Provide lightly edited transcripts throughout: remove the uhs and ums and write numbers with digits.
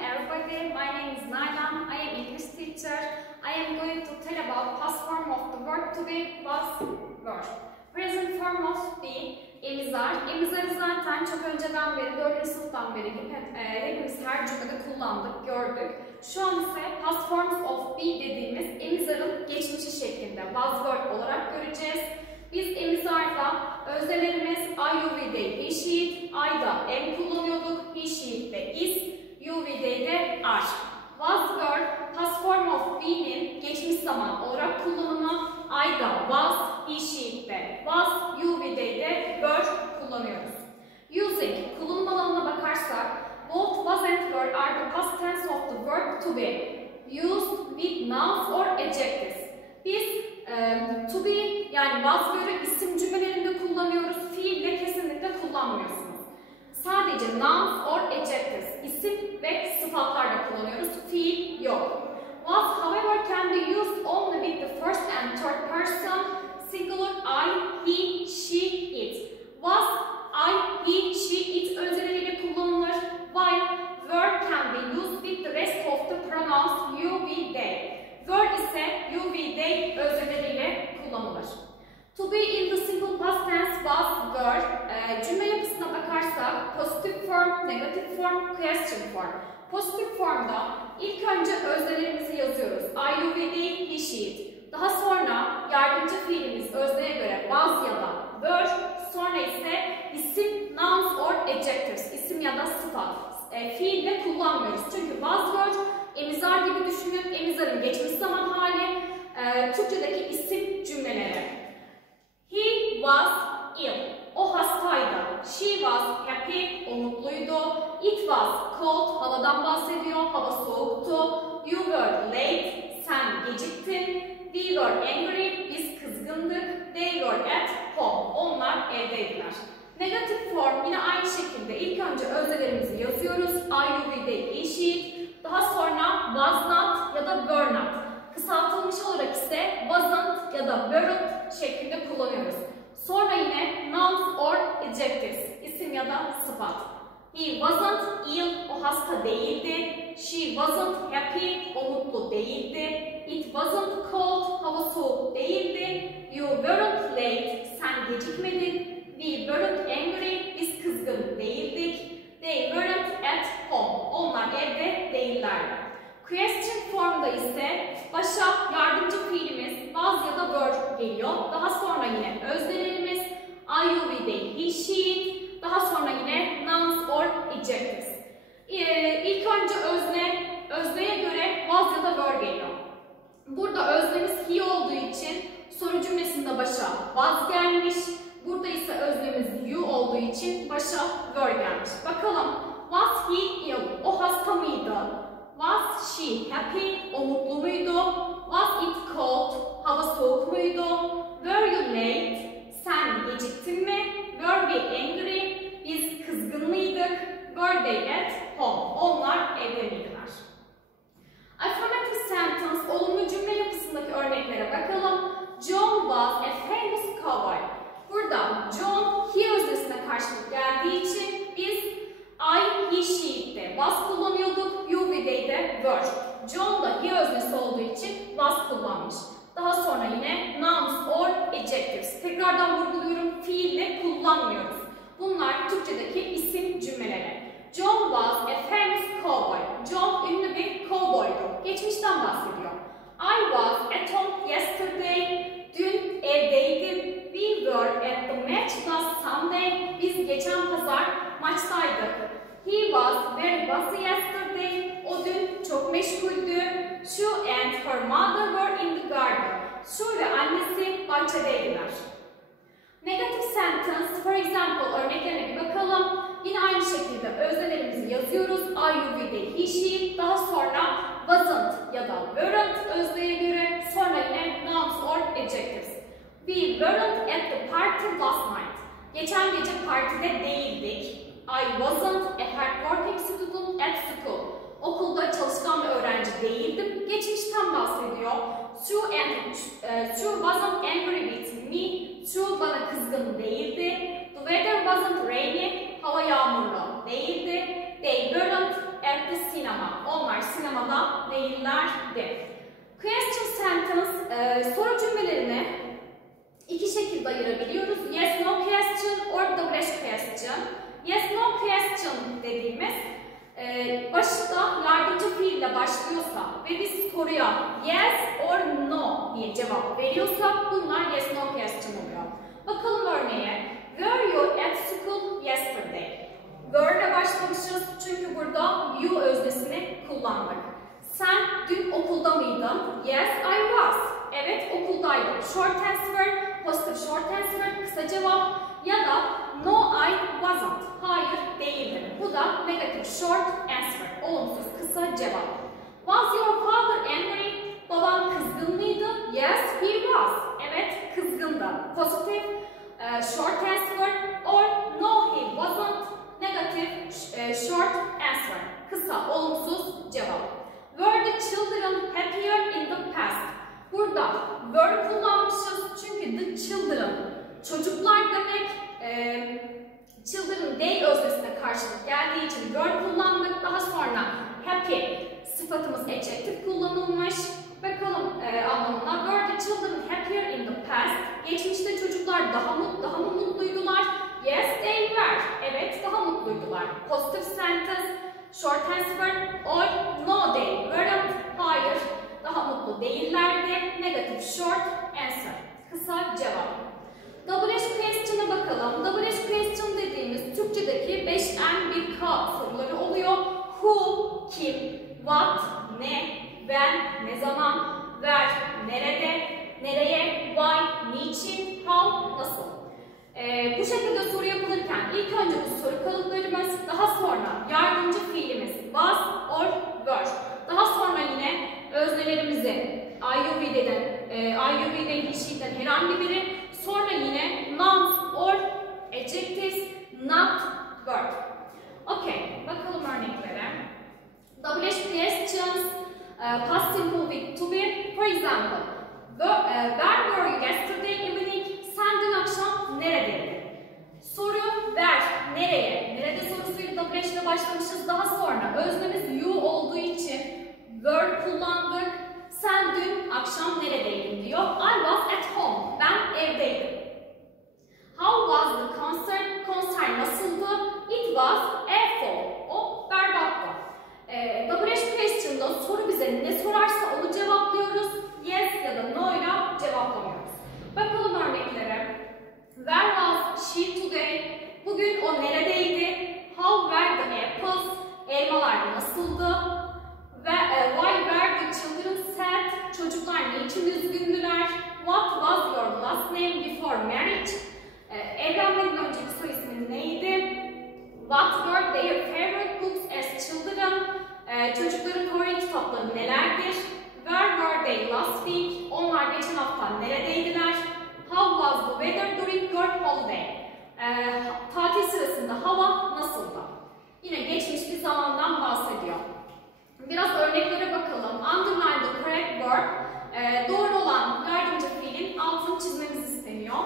everybody. My name is Naila. I am English teacher. I am going to tell about past form of the verb to be was were. Present form of be emizar. Emizarı zaten çok önceden beri 4. sınıftan beri hepimiz her cümlede kullandık, gördük. Şu an ise past forms of be dediğimiz emizarın geçmişi şeklinde was were olarak göreceğiz. Biz emizarda öznelerimiz I, you, we, they, he, she, it, I'da am kullanıyorduk, he, she, it de is, you, we, they de are. Was, were, past form of be'nin geçmiş zaman olarak kullanımı I'da was, he, she, it de was, you, we, they de were kullanıyoruz. Using, kullanım alanına bakarsak, both was and were are the past tense of the verb to be, used with nouns or adjectives. Biz to be yani was were'ı isim cümlelerinde kullanıyoruz, fiille kesinlikle kullanmıyorsunuz. Sadece nouns or adjectives, isim ve sıfatlarla kullanıyoruz, fiil yok. Was however can be used only with the first and third person, singular I, he, she, it. Was, I, he, she, it özneleriyle kullanılır, while were can be used with the rest of the pronouns you, we, they. Were ise you, we, they özneleriyle kullanılır. To be in the simple past tense was, were. Cümle yapısına bakarsak positive form, negative form, question form. Positive formda ilk önce öznelerimizi yazıyoruz. I, you, we, they, he, she, it. Daha sonra yardımcı fiilimiz özneye göre was ya da were. Sonra ise isim, nouns or adjectives, isim ya da sıfat. Fiille kullanmıyoruz. Çünkü was, were emizar gibi düşünün. Emizarın geçmiş zaman hali, Türkçedeki isim cümleleri. He was ill. O hastaydı. She was happy. O mutluydu. It was cold. Havadan bahsediyor. Hava soğuktu. You were late. Sen geciktin. We were angry. Biz kızgındık. They were at home. Onlar evdeydiler. Negative form yine aynı şekilde. İlk önce öznelerimizi yazıyoruz. I, you, we, they, he, she, it. Daha sonra was not ya da were not. Kısaltılmış olarak ise wasn't ya da weren't şeklinde kullanıyoruz. Sonra yine nouns or adjectives, isim ya da sıfat. He wasn't ill, o hasta değildi. She wasn't happy, o mutlu değildi. It wasn't cold, hava soğuk değildi. You weren't late, sen gecikmedin. We weren't angry, biz kızgın değildik. They weren't at home, onlar evde değillerdi. Question formda ise başa yardımcı fiilimiz was ya da were geliyor. Daha sonra yine öznelerimiz I, you, we, they, he, she, it. Daha sonra yine nouns or adjectives. İlk önce özneye göre was ya da were geliyor. Burada öznemiz he olduğu için soru cümlesinde başa was gelmiş. Burada ise öznemiz you olduğu için başa were gelmiş. Bakalım, was he ill? O hasta mıydı? Was she happy? O mutlu muydu? Was it cold? Hava soğuk muydu? Were you late? Sen geciktin mi? Were we angry? Biz kızgın mıydık? Were they at home? Onlar evde miydiler? Affirmative sentence, olumlu cümle yapısındaki örneklere bakalım. John was a famous cowboy. Burada John he öznesine karşılık geldiği için biz I, he, she, it'te was kullanıyorduk. You, we, they de were. John da he öznesi olduğu için was kullanmış. Daha sonra yine nouns or adjectives. Tekrardan vurguluyorum, fiille kullanmıyoruz. Bunlar Türkçedeki isim cümleleri. John was a famous cowboy. John ünlü bir cowboydu. Geçmişten bahsediyor. I was at home yesterday. Dün evdeydim. We were at the match last Sunday. Biz geçen pazar maçtaydık. He was very busy yesterday. O dün çok meşguldü. She and her mother were in the garden. She ve annesi bahçedeydiler. Negative sentence, for example, örneklerine bir bakalım. Yine aynı şekilde öznelerimizi yazıyoruz. I, you, we, they, he, she. Daha sonra wasn't ya da weren't özneye göre. Sonra yine nouns or adjectives. We weren't at the party last night. Geçen gece partide değildik. I wasn't a hardworking student at school. Okulda çalışkan bir öğrenci değildim. Geçmişten bahsediyor. Sue wasn't angry with me. Sue bana kızgın değildi. The weather wasn't rainy. Hava yağmurlu değildi. They weren't at the cinema. değillerdi. Question sentence soru cümlelerini iki şekilde ayırabiliyoruz. Yes, no question or double question. Yes, no question dediğimiz başta yardımcı fiille başlıyorsa ve biz soruya yes or no diye cevap veriyorsak bunlar yes, no question oluyor. Bakalım örneğe. Were you at school yesterday? Were'le başlamışız çünkü burada you öznesini kullandık. Sen dün okulda mıydın? Yes, I was. Evet, okuldaydım. Short answer, positive short answer, kısa cevap ya da no, I wasn't. Hayır, değildim. Bu da negative short answer, olumsuz kısa cevap. Was your father angry? Baban kızgın mıydı? Yes, he was. Evet, kızgındı. Positive short answer or no, he wasn't. Negative short answer, kısa, olumsuz cevap. Were the children happier in the past? Burada were kullanmışız çünkü the children çocuklar demek. Children they öznesine karşılık geldiği için were kullandık. Daha sonra happy sıfatımız adjective kullanılmış. Bakalım anlamına. Were the children happier in the past? Geçmişte çocuklar daha mı mutluydular? Yes, they were. Evet, daha mutluydular. Positive sentence, short answer or no, they weren't. Hayır, daha mutlu değillerdi. Negative short answer, kısa cevap. Double H question'a bakalım. Double H question dediğimiz Türkçedeki 5N1K soruları oluyor. Who, kim, what, ne, when, ne zaman, where, nerede, nereye, why, niçin, how, nasıl. Bu şekilde soru yapılırken ilk önce bu soru kalıplarımız, daha sonra yardımcı fiilimiz was or were, daha sonra yine öznelerimizi IUV'den, he, she'den herhangi biri, sonra yine nouns or adjectives, not verb. Okay, bakalım örneklere. Double H questions, past simple with to be. For example, where were you yesterday evening? Sen dün akşam neredeydin? Soru where, nereye? Nerede sorusuyla double H ile başlamışız. Daha sonra öznemiz you olduğu için were kullandık. Sen dün akşam neredeydin diyor. I was at home. Ben evdeydim. How was the concert? Konser nasıldı? It was awful. O berbattı. Double H question'da soru bize ne sorarsa onu cevaplıyoruz. Yes ya da no ile cevaplamıyoruz. Bakalım örneklere. Where was she today? Bugün o neredeydi? How were the apples? Elmalar nasıldı? Why were the children sad? Çocuklar niçin üzgündüler? What was your last name before marriage? Evlenmeden önceki soy ismin neydi? What were their favorite books as children? Çocukların favori kitapları nelerdir? Where were they last week? Onlar geçen hafta neredeydiler? How was the weather during your holiday? Tatil sırasında hava nasıldı? Yine geçmiş bir zamandan bahsediyor. Biraz örneklere bakalım. Underline the correct verb. Doğru olan yardımcı fiilin altını çizmemiz isteniyor.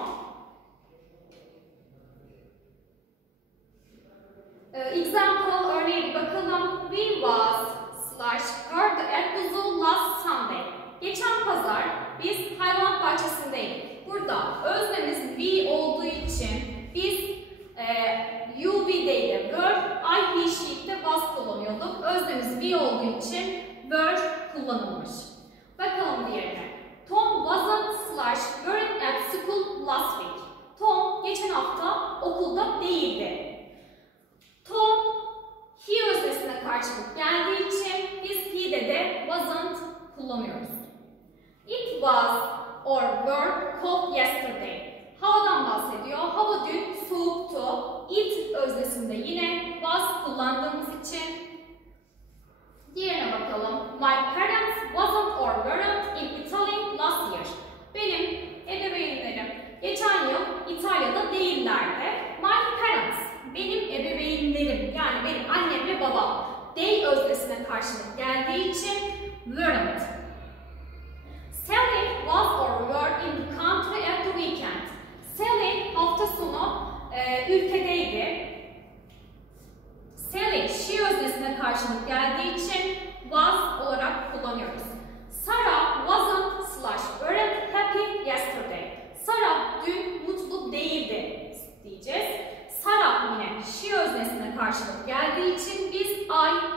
Example örneğe bakalım. We were at the zoo last Sunday. Geçen pazar biz hayvan bahçesindeydik. Burada öznemiz we olduğu için biz you, we değil de were, I, he, she'de was kullanıyorduk. Öznemiz we olduğu için were kullanılmış. Bakalım diğerine. Tom weren't at school last week. Tom geçen hafta okulda değildi. Tom, he öznesine karşılık geldiği için biz he'de de wasn't kullanıyoruz. It was or were cold yesterday. Havadan bahsediyor. Hava dün soğuktu. It öznesinde yine was kullandığımız için. Diğerine bakalım. My parents wasn't or weren't in Italy last year. Benim ebeveynlerim geçen yıl İtalya'da değillerdi. My parents, benim ebeveynlerim, yani benim annem ve babam. They öznesine karşılık geldiği için weren't. Sally was or were in the country at the weekend. Sally hafta sonu ülkedeydi. Sally, she öznesine karşılık geldiği için was olarak kullanılıyor.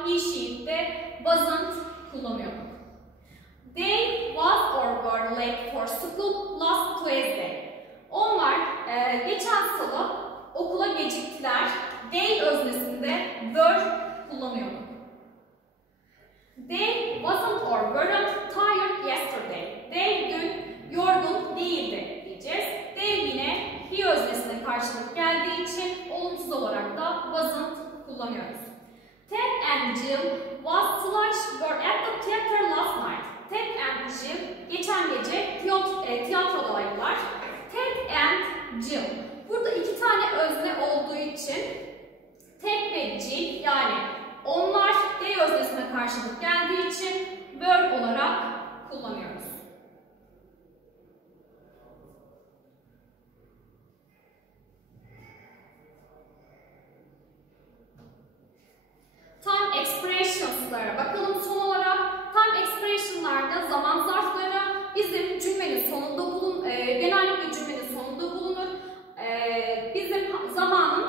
he, she'de wasn't kullanıyorduk. They was or were late for school last Tuesday. Onlar geçen salı okula geciktiler. They öznesinde were kullanıyorduk. They wasn't or weren't tired yesterday. They dün yorgun değildi diyeceğiz. They yine he öznesine karşılık geldiği için olumsuz olarak da wasn't kullanıyoruz. Ted and Jill were at the theater last night. Ted and Jill geçen gece tiyatrodaydılar. Ted and Jill. Burada iki tane özne olduğu için Ted ve Jill yani onlar they öznesine karşılık geldiği için were olarak kullanıyoruz. Time expressions'lara bakalım son olarak. Time expression'larda zaman zarfları bizim cümlenin sonunda genellikle cümlenin sonunda bulunur. Bizim zamanın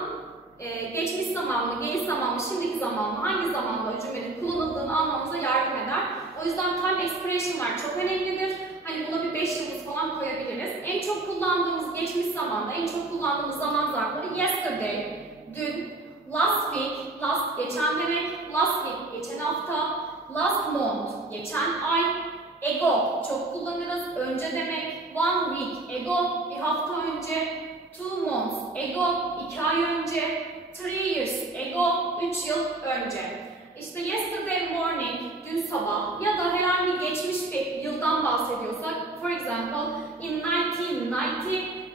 geçmiş zamanlı, geniş zamanlı, şimdiki zamanlı, hangi zamanda cümlenin kullanıldığını anlamamıza yardım eder. O yüzden time expression'lar çok önemlidir. Hani buna bir 5 yıldız falan koyabiliriz. En çok kullandığımız geçmiş zamanda, en çok kullandığımız zaman zarfları yesterday, dün, last week, last geçen demek, last week geçen hafta, last month geçen ay, ago çok kullanırız, önce demek, one week ago bir hafta önce, 2 months ago 2 ay önce, 3 years ago 3 yıl önce. İşte yesterday morning dün sabah ya da herhangi geçmiş bir yıldan bahsediyorsak, for example in 1990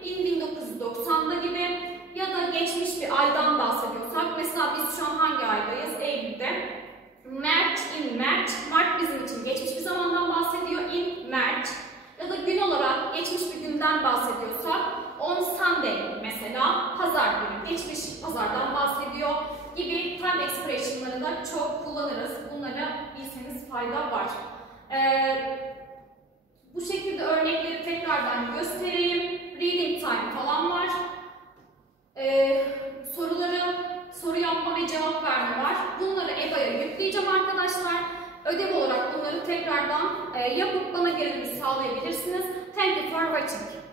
in 1990'da gibi ya da geçmiş bir aydan bahsediyorsak, mesela biz şu an hangi aydayız? Eylül'de. March, in March. Mart bizim için geçmiş bir zamandan bahsediyor. In March. Ya da gün olarak geçmiş bir günden bahsediyorsak, on Sunday mesela pazar günü, geçmiş pazardan bahsediyor gibi time expression'ları da çok kullanırız. Bunları bilseniz fayda var. Bu şekilde örnekleri tekrardan göstereyim. Reading time falan var. Soru yapma ve cevap verme var. Bunları EBA'ya yükleyeceğim arkadaşlar. Ödev olarak bunları tekrardan yapıp bana gelmenizi sağlayabilirsiniz. Thank you for watching.